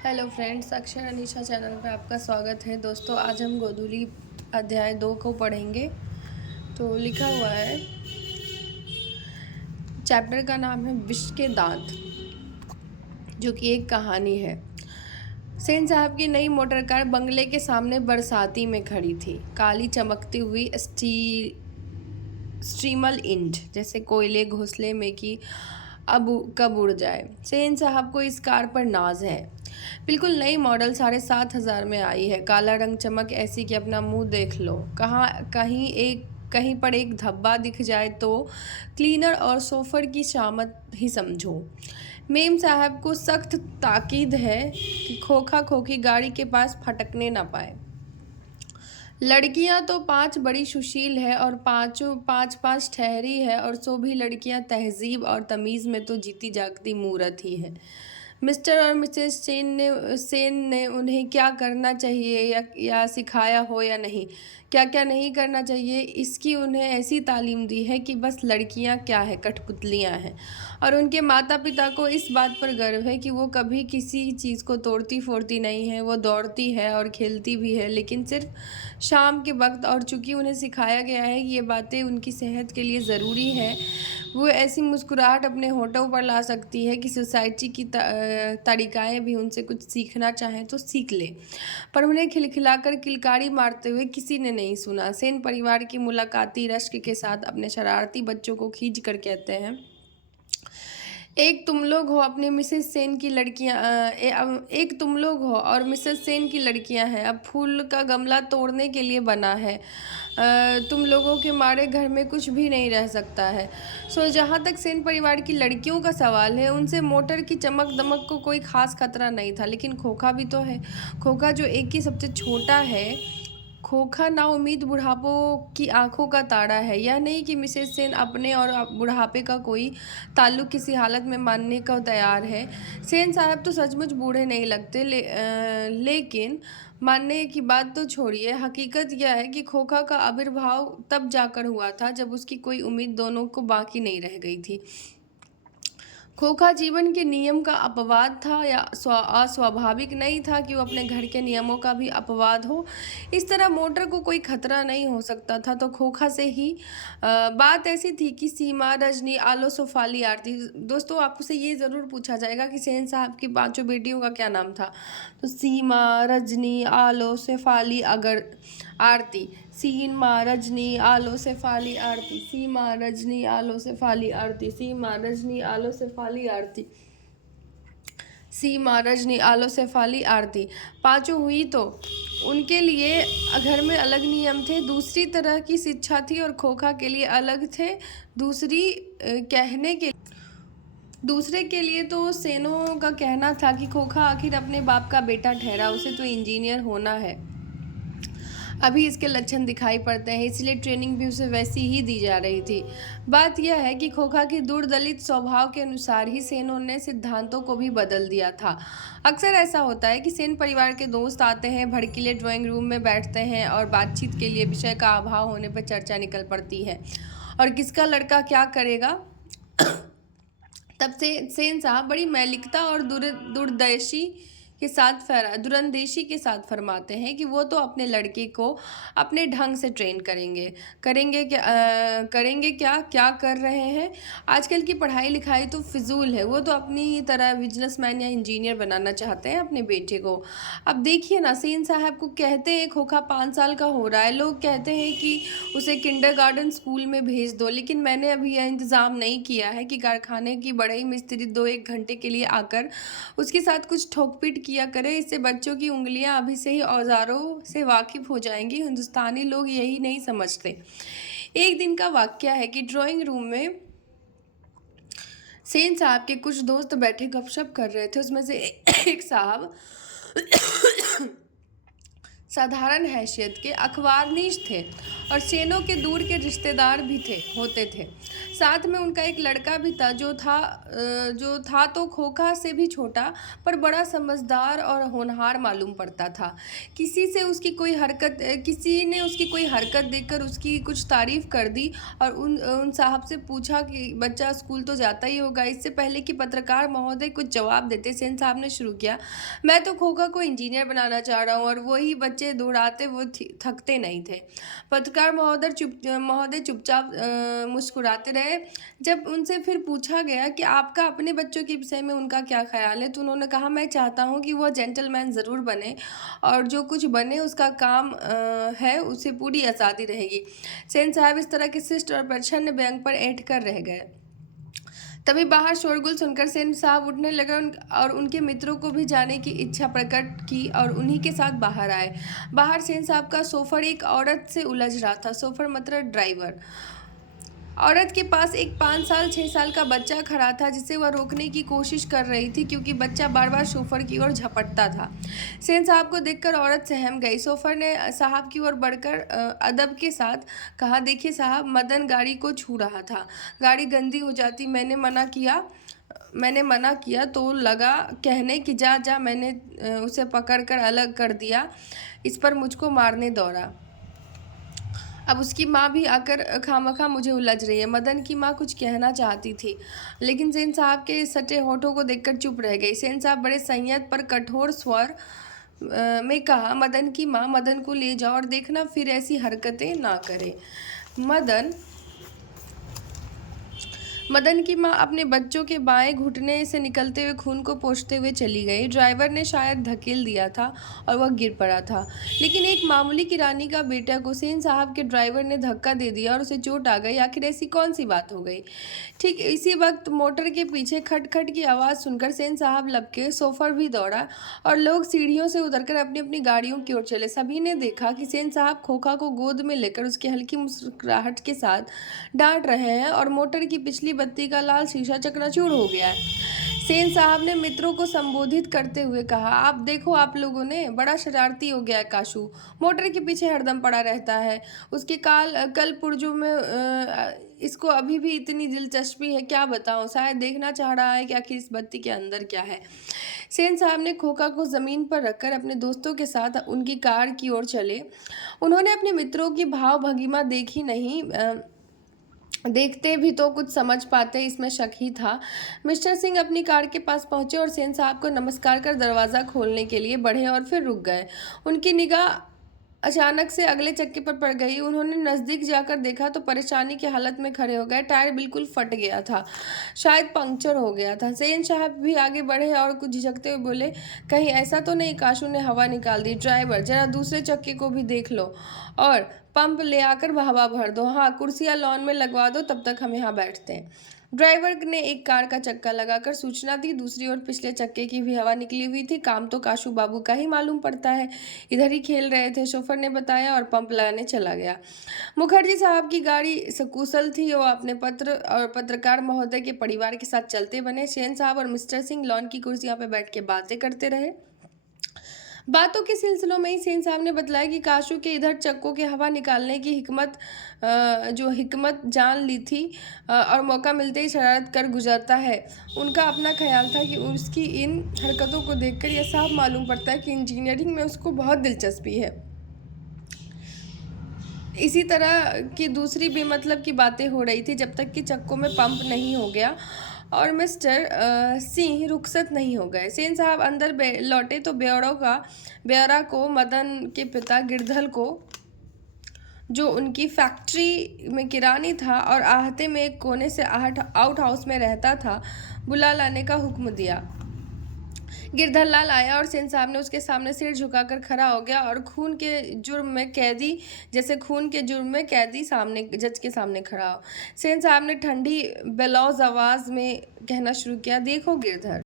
Hello friends, अक्षर Anisha channel पे आपका स्वागत है। दोस्तों, आज हम गोधूली अध्याय 2 को पढ़ेंगे। तो लिखा हुआ है, चैप्टर का नाम है विष के दांत, जो कि एक कहानी है। सेन साहब की नई मोटर कार बंगले के सामने बरसाती में खड़ी थी। काली चमकती हुई स्ट्रीमल इंट जैसे कोयले घोंसले में कि अब कब उड़ जाए। सेन साहब को इस कार पर नाज है। बिल्कुल नई मॉडल 7,500 में आई है। काला रंग चमक ऐसी कि अपना मुंह देख लो। कहीं पर एक धब्बा दिख जाए तो क्लीनर और सोफर की शामत ही समझो। मेम साहब को सख्त ताकीद है कि खोखा खोखी गाड़ी के पास फटकने ना पाए। लड़कियां तो 5 बड़ी सुशील है और पांचों पांच पांच ठहरी है, और सो भी लड़कियां तहजीब और तमीज़ में तो जीती जागती मूरत ही है। मिस्टर और मिसेस सेन ने उन्हें क्या करना चाहिए या सिखाया हो या नहीं, क्या क्या नहीं करना चाहिए, इसकी उन्हें ऐसी तालीम दी है कि बस लड़कियां क्या है, कठपुतलियां हैं। और उनके माता पिता को इस बात पर गर्व है कि वो कभी किसी चीज़ को तोड़ती फोड़ती नहीं है। वो दौड़ती है और खेलती भी है, लेकिन सिर्फ शाम के वक्त। और चूंकि उन्हें सिखाया गया है कि ये बातें उनकी सेहत के लिए ज़रूरी है, वो ऐसी मुस्कुराहट अपने होठों पर ला सकती है कि सोसाइटी की तरीकाएँ भी उनसे कुछ सीखना चाहें तो सीख ले। पर उन्हें खिलखिलाकर किलकारी मारते हुए किसी ने नहीं सुना। सेन परिवार की मुलाकाती रश्क के साथ अपने शरारती बच्चों को खींच कर कहते हैं, एक तुम लोग हो अपने मिसेस सेन की लड़कियां एक तुम लोग हो और मिसेस सेन की लड़कियां हैं। अब फूल का गमला तोड़ने के लिए बना है। तुम लोगों के मारे घर में कुछ भी नहीं रह सकता है। सो जहाँ तक सेन परिवार की लड़कियों का सवाल है, उनसे मोटर की चमक दमक को कोई खास खतरा नहीं था। लेकिन खोखा भी तो है। खोखा जो एक ही सबसे छोटा है। खोखा नाउम्मीद बुढ़ापों की आंखों का ताड़ा है। यह नहीं कि मिसेस सेन अपने और बुढ़ापे का कोई ताल्लुक किसी हालत में मानने को तैयार है। सेन साहब तो सचमुच बूढ़े नहीं लगते, लेकिन मानने की बात तो छोड़िए, हकीकत यह है कि खोखा का आविर्भाव तब जाकर हुआ था जब उसकी कोई उम्मीद दोनों को बाकी नहीं रह गई थी। खोखा जीवन के नियम का अपवाद था, या अस्वाभाविक नहीं था कि वो अपने घर के नियमों का भी अपवाद हो। इस तरह मोटर को कोई खतरा नहीं हो सकता था। तो खोखा से ही बात ऐसी थी कि सीमा, रजनी, आलो, सोफाली, आरती। दोस्तों, आपसे ये ज़रूर पूछा जाएगा कि सेन साहब की 5 बेटियों का क्या नाम था। तो सीमा, रजनी, आलो, शेफाली, अगर आरती। सीमा, रजनी, आलो, शेफाली, आरती। सीमा, रजनी, आलो, शेफाली, आरती। सीमा, रजनी, आलो, शेफाली, आरती। सीमा, रजनी, आलो, शेफाली, आरती। पांचों हुई तो उनके लिए घर में अलग नियम थे, दूसरी तरह की शिक्षा थी, और खोखा के लिए अलग थे। दूसरे के लिए तो सेनों का कहना था कि खोखा आखिर अपने बाप का बेटा ठहरा, उसे तो इंजीनियर होना है। अभी इसके लक्षण दिखाई पड़ते हैं, इसलिए ट्रेनिंग भी उसे वैसी ही दी जा रही थी। बात यह है कि खोखा की दुर्दलित स्वभाव के अनुसार ही सेनों ने सिद्धांतों को भी बदल दिया था। अक्सर ऐसा होता है कि सेन परिवार के दोस्त आते हैं, भड़कीले ड्राइंग रूम में बैठते हैं और बातचीत के लिए विषय का अभाव होने पर चर्चा निकल पड़ती है, और किसका लड़का क्या करेगा। तब से सेन साहब बड़ी मैलिकता और दुरंदेशी के साथ फरमाते हैं कि वो तो अपने लड़के को अपने ढंग से ट्रेन करेंगे क्या क्या कर रहे हैं। आजकल की पढ़ाई लिखाई तो फिजूल है। वो तो अपनी तरह बिजनेसमैन या इंजीनियर बनाना चाहते हैं अपने बेटे को। अब देखिए ना, सेन साहब को कहते हैं खोखा 5 साल का हो रहा है, लोग कहते हैं कि उसे किंडरगार्टन स्कूल में भेज दो, लेकिन मैंने अभी यह इंतज़ाम नहीं किया है कि कारखाने की बढ़ई मिस्त्री 2-1 घंटे के लिए आकर उसके साथ कुछ ठोक-पीट किया करे। इससे बच्चों की उंगलियां अभी से ही औजारों से वाकिफ हो जाएंगी। हिंदुस्तानी लोग यही नहीं समझते। एक दिन का वाकया है कि ड्राइंग रूम में सेन साहब के कुछ दोस्त बैठे गपशप कर रहे थे। उसमें से एक साहब साधारण हैसियत के अखबारनीश थे और सेनों के दूर के रिश्तेदार भी होते थे। साथ में उनका एक लड़का भी था जो था तो खोखा से भी छोटा, पर बड़ा समझदार और होनहार मालूम पड़ता था। किसी ने उसकी कोई हरकत देखकर उसकी कुछ तारीफ कर दी और उन साहब से पूछा कि बच्चा स्कूल तो जाता ही होगा। इससे पहले कि पत्रकार महोदय कुछ जवाब देते, सेन साहब ने शुरू किया, मैं तो खोखा को इंजीनियर बनाना चाह रहा हूँ। और वही बच्चे दौड़ाते वो थकते नहीं थे। पत्रकार महोदय चुपचाप मुस्कुराते रहे। जब उनसे फिर पूछा गया कि आपका अपने बच्चों के विषय में उनका क्या ख्याल है, तो उन्होंने कहा, मैं चाहता हूँ कि वह जेंटलमैन ज़रूर बने और जो कुछ बने उसका काम है, उसे पूरी आज़ादी रहेगी। सेन साहब इस तरह के शिष्ट और प्रच्छन्न व्यंग पर ऐंठ कर रह गए। तभी बाहर शोरगुल सुनकर सेन साहब उठने लगे और उनके मित्रों को भी जाने की इच्छा प्रकट की और उन्हीं के साथ बाहर आए। बाहर सेन साहब का सोफर एक औरत से उलझ रहा था। सोफर मतलब ड्राइवर। औरत के पास एक 5 साल 6 साल का बच्चा खड़ा था, जिसे वह रोकने की कोशिश कर रही थी क्योंकि बच्चा बार बार शोफर की ओर झपटता था। सेन साहब को देखकर औरत सहम गई। शोफर ने साहब की ओर बढ़कर अदब के साथ कहा, देखिए साहब, मदन गाड़ी को छू रहा था, गाड़ी गंदी हो जाती। मैंने मना किया तो लगा कहने कि जा जा। मैंने उसे पकड़कर अलग कर दिया। इस पर मुझको मारने दौड़ा। अब उसकी माँ भी आकर खामखा मुझे उलझ रही है। मदन की माँ कुछ कहना चाहती थी, लेकिन सेन साहब के सटे होठों को देखकर चुप रह गई। सेन साहब बड़े संयत पर कठोर स्वर में कहा, मदन की माँ, मदन को ले जाओ और देखना फिर ऐसी हरकतें ना करे। मदन की माँ अपने बच्चों के बाएं घुटने से निकलते हुए खून को पोंछते हुए चली गई। ड्राइवर ने शायद धकेल दिया था और वह गिर पड़ा था, लेकिन एक मामूली किरानी का बेटा को सेन साहब के ड्राइवर ने धक्का दे दिया और उसे चोट आ गई। आखिर ऐसी कौन सी बात हो गई? ठीक इसी वक्त मोटर के पीछे खटखट की आवाज़ सुनकर सेन साहब लपके। सोफर भी दौड़ा और लोग सीढ़ियों से उतरकर अपनी अपनी गाड़ियों की ओर चले। सभी ने देखा कि सेन साहब खोखा को गोद में लेकर उसकी हल्की मुस्कुराहट के साथ डांट रहे हैं और मोटर की पिछली बत्ती का लाल शीशा चकनाचूर हो गया है। सेन साहब ने मित्रों को संबोधित करते हुए कहा, आप देखो, आप लोगों ने बड़ा शरारती हो गया है काशू। मोटर के पीछे हरदम पड़ा रहता है। उसके कल पुर्जों में इसको अभी भी इतनी दिलचस्पी है, क्या बताऊं। शायद देखना चाह रहा है कि आखिर इस बत्ती के अंदर क्या है। सेन साहब ने खोखा को ज़मीन पर रखकर अपने दोस्तों के साथ उनकी कार की ओर चले। उन्होंने अपने मित्रों की भाव भंगिमा देखी नहीं, देखते भी तो कुछ समझ पाते, इसमें शक ही था। मिस्टर सिंह अपनी कार के पास पहुंचे और सेन साहब को नमस्कार कर दरवाज़ा खोलने के लिए बढ़े और फिर रुक गए। उनकी निगाह अचानक से अगले चक्के पर पड़ गई। उन्होंने नज़दीक जाकर देखा तो परेशानी की हालत में खड़े हो गए। टायर बिल्कुल फट गया था, शायद पंक्चर हो गया था। सेन साहब भी आगे बढ़े और कुछ झिझकते हुए बोले, कहीं ऐसा तो नहीं काशू ने हवा निकाल दी? ड्राइवर, जरा दूसरे चक्के को भी देख लो और पंप ले आकर हवा भर दो। हाँ, कुर्सियाँ लॉन में लगवा दो, तब तक हम यहाँ बैठते हैं। ड्राइवर ने एक कार का चक्का लगाकर सूचना दी। दूसरी ओर पिछले चक्के की भी हवा निकली हुई थी। काम तो काशू बाबू का ही मालूम पड़ता है, इधर ही खेल रहे थे, शोफर ने बताया और पंप लगाने चला गया। मुखर्जी साहब की गाड़ी सकुशल थी। वो अपने पत्रकार महोदय के परिवार के साथ चलते बने। सेन साहब और मिस्टर सिंह लॉन की कुर्सियों पर बैठ के बातें करते रहे। बातों के सिलसिलों में ही सेन साहब ने बतलाया कि काशू के इधर चक्कों के हवा निकालने की हिकमत जान ली थी और मौका मिलते ही शरारत कर गुजरता है। उनका अपना ख्याल था कि उसकी इन हरकतों को देखकर यह साफ मालूम पड़ता है कि इंजीनियरिंग में उसको बहुत दिलचस्पी है। इसी तरह की दूसरी बेमतलब की बातें हो रही थी जब तक कि चक्कों में पंप नहीं हो गया और मिस्टर सिंह रुखसत नहीं हो गए। सेन साहब अंदर लौटे तो ब्योरा को मदन के पिता गिरधल को, जो उनकी फैक्ट्री में किरानी था और आहते में एक कोने से आउट हाउस में रहता था, बुला लाने का हुक्म दिया। गिरधर लाल आया और सेन साहब ने उसके सामने सिर झुकाकर खड़ा हो गया और खून के जुर्म में कैदी सामने जज के सामने खड़ा हो। सेन साहब ने ठंडी बेलौज आवाज़ में कहना शुरू किया, देखो गिरधर,